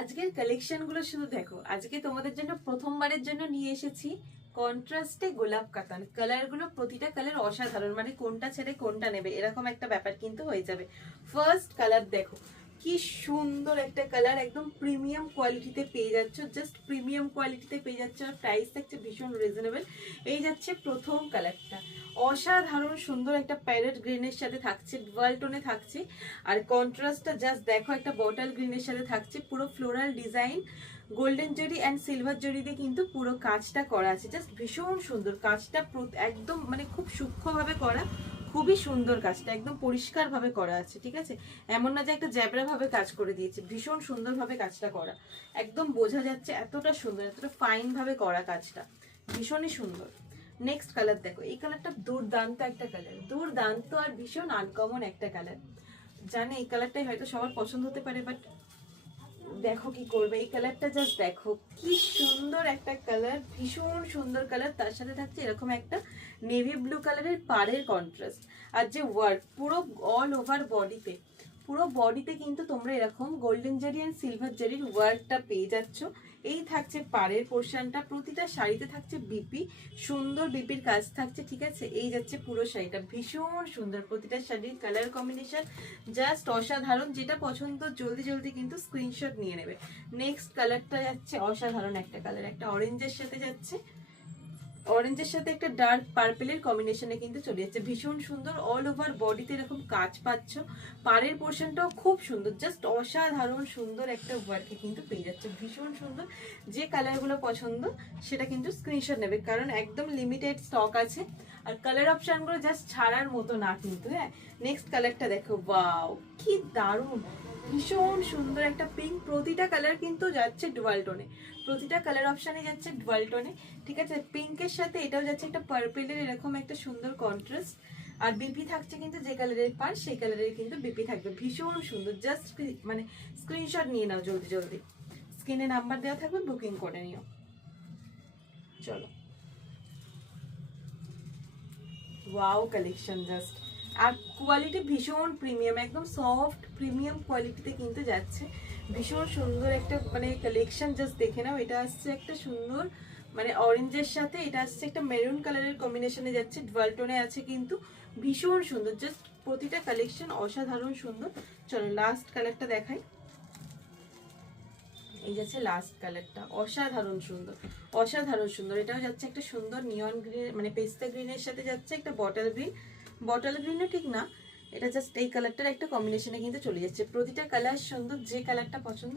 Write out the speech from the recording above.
আজকের কালেকশনগুলো শুধু দেখো। আজকে তোমাদের জন্য প্রথমবারের জন্য নিয়ে এসেছি কন্ট্রাস্টে গোলাপ কাতান। কালারগুলো প্রতিটা কালার অসাধারণ, মানে কোনটা ছেড়ে কোনটা নেবে এরকম একটা ব্যাপার কিন্তু হয়ে যাবে। ফার্স্ট কালার দেখো, কি সুন্দর একটা কালার, একদম প্রিমিয়াম কোয়ালিটিতে পেয়ে যাচ্ছ, জাস্ট প্রিমিয়াম কোয়ালিটিতে পেয়ে যাচ্ছ। আর প্রাইস থাকছে ভীষণ রিজনেবল। এই যাচ্ছে প্রথম কালারটা, অসাধারণ সুন্দর একটা প্যারেট গ্রিনের সাথে থাকছে, ডুয়াল টোনে থাকছে। আর কন্ট্রাস্টটা জাস্ট দেখো, একটা বটল গ্রিনের সাথে থাকছে, পুরো ফ্লোরাল ডিজাইন, গোল্ডেন জরি অ্যান্ড সিলভার জরিতে কিন্তু পুরো কাজটা করা আছে। জাস্ট ভীষণ সুন্দর কাজটা, একদম মানে খুব সূক্ষ্মভাবে করা, খুবই সুন্দর কাজটা, একদম পরিষ্কার ভাবে করা আছে। ঠিক আছে, এমন না যে একটা জ্যাবরা ভাবে কাজ করে দিয়েছে, ভীষণ সুন্দরভাবে কাজটা করা, একদম বোঝা যাচ্ছে এতটা সুন্দর, এতটা ফাইন ভাবে করা কাজটা, ভীষণই সুন্দর। নেক্সট কালার দেখো, এই কালারটা দুর্দান্ত একটা কালার, দুর্দান্ত আর ভীষণ আনকমন একটা কালার। জানি এই কালারটাই হয়তো সবার পছন্দ হতে পারে, বাট দেখো কি করবে, এই কালারটা জাস্ট দেখো, কি সুন্দর একটা কালার, ভীষণ সুন্দর কালার। তার সাথে থাকছে এরকম একটা নেভি ব্লু কালারের পাড়ের কন্ট্রাস্ট। আর যে ওয়ার্ক পুরো অল ওভার বডিতে, পুরো বডিতে কিন্তু তোমরা এরকম গোল্ডেন জারি অ্যান্ড সিলভার জারির ওয়ার্কটা পেয়ে যাচ্ছ। এই থাকছে পাড়ের পোর্শনটা, প্রতিটা শাড়িতে থাকছে বিপি, সুন্দর বিপির কাজ থাকছে। ঠিক আছে, এই যাচ্ছে পুরো শাড়িটা, ভীষণ সুন্দর, প্রতিটা শাড়ির কালার কম্বিনেশন জাস্ট অসাধারণ। যেটা পছন্দ জলদি জলদি কিন্তু স্ক্রিনশট নিয়ে নেবে। নেক্সট কালারটা যাচ্ছে অসাধারণ একটা কালার, একটা অরেঞ্জের সাথে যাচ্ছে, অরেঞ্জের সাথে একটা ডার্ক পার্পেলের কম্বিনেশনে কিন্তু চলে যাচ্ছে, ভীষণ সুন্দর। অল ওভার বডিতে এরকম কাজ পাচ্ছ, পাড়ের পোর্শনটাও খুব সুন্দর, জাস্ট অসাধারণ সুন্দর একটা ওয়ার্কে কিন্তু পেয়ে যাচ্ছে, ভীষণ সুন্দর। যে কালারগুলো পছন্দ সেটা কিন্তু স্ক্রিনশট নেবে, কারণ একদম লিমিটেড স্টক আছে। আর কালার অপশনগুলো জাস্ট ছাড়ার মতো না কিন্তু। হ্যাঁ, নেক্সট কালারটা দেখো, ওয়াও কি দারুণ, ভীষণ সুন্দর একটা পিঙ্ক। প্রতিটা কালার কিন্তু যাচ্ছে ডুয়াল টোনে, প্রতিটা কালার অপশানে যাচ্ছে ডুয়াল টোনে। ঠিক আছে, পিঙ্কের সাথে এটাও যাচ্ছে একটা পার্পেলের এরকম একটা সুন্দর কন্ট্রাস্ট। আর বিপি থাকছে কিন্তু যে কালারের পার সেই কালারের কিন্তু বিপি থাকবে, ভীষণ সুন্দর। জাস্ট মানে স্ক্রিনশট নিয়ে নাও জলদি জলদি, স্ক্রিনে নাম্বার দেওয়া থাকবে, বুকিং করে নিও। চলো, ওয়াও কালেকশন জাস্ট, আর কোয়ালিটি ভীষণ প্রিমিয়াম, একদম সফট প্রিমিয়াম কোয়ালিটিতে কিন্তু যাচ্ছে, ভীষণ সুন্দর একটা মানে কালেকশন। জাস্ট দেখে নাও, এটা আসছে একটা সুন্দর মানে অরেঞ্জের সাথে, এটা আসছে একটা মেরুন কালারের কম্বিনেশনে যাচ্ছে, ডুয়াল টোনে আছে কিন্তু, ভীষণ সুন্দর। জাস্ট প্রতিটা কালেকশন অসাধারণ সুন্দর। চলো লাস্ট কালারটা দেখাই, এই যাচ্ছে লাস্ট কালারটা, অসাধারণ সুন্দর, অসাধারণ সুন্দর। এটাও যাচ্ছে একটা সুন্দর নিয়ন গ্রিন মানে পেস্তা গ্রিনের সাথে যাচ্ছে একটা বটল গ্রিন, বটল গ্রিনও ঠিক না, এটা জাস্ট এই কালারটার একটা কম্বিনেশনে কিন্তু চলে যাচ্ছে। প্রতিটা কালার সুন্দর, যে কালারটা পছন্দ